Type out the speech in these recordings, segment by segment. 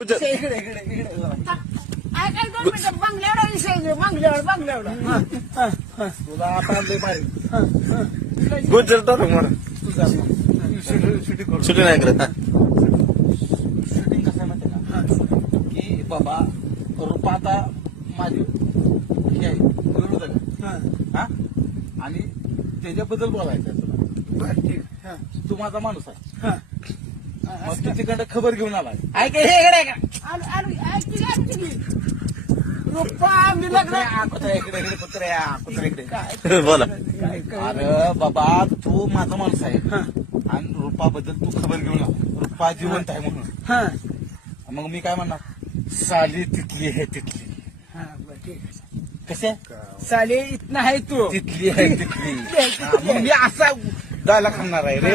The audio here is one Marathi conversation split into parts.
इकडे इकडे इकडे काय 2 मिनिटं बंगल्यावर विषय बंगल्यावर तुला आता लय भारी गुजर तर मला तुझा शूटिंग करू सुटी नाही करत शूटिंग कसं आहे माहिती का की बाबा रुपा आता माझी हे आहे विरोधक आहे. हा आणि त्याच्याबद्दल बोलायचं आहे तुला. ठीक तू माझा माणूस आहे मग तू तिकडे खबर घेऊन आला ऐक हे इकडे का रुपा मी लग्न कुत्रा इकडे इकडे कुत्रा इकडे बोला अरे बाबा तू माझा माणूस आहे आणि रुपाबद्दल तू खबर घेऊन आला रुपा जिवंत आहे म्हणून मग मी काय म्हणणार साली तिथली आहे तिथली कसे साले इतना है तू तिथली आहे तिथली मग मी असा डायला खाणार आहे रे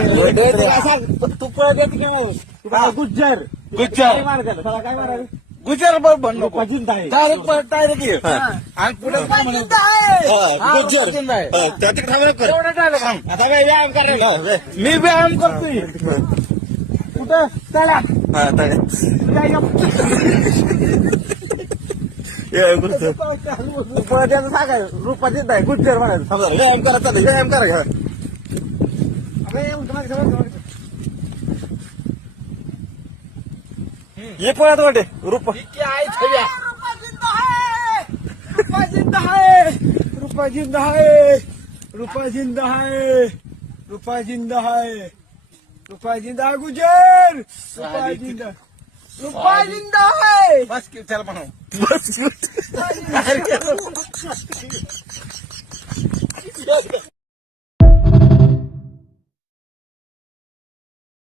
तू पळत येते की नाही हा. गुज्जर गुज्जर काय मारायचं गुजर बनलो जिंदा आहे डायरेक्ट ये आणि पुढे काय म्हणायचं? हा, गुज्जर जिंदा आहे. त्या तिकडे थांबा कर एवढं डायलॉग सांग आता काय व्यायाम करायला मी व्यायाम करतोय कुठं चला हा ताडे पळत्याचं सांगाय रुपा जिंदा आहे गुज्जर म्हणायचं थांबा व्यायाम करा चालेल व्यायाम करा घरा ये पळत वाटे रुपा आहे छव्या रुपा जिंदा है रुपा जिंदा है रुपा जिंदा है रुपा जिंदा है रुपा जिंदा है गुजर रुपा जिंदा रुपा जिंदा है बस की चला म्हणून बस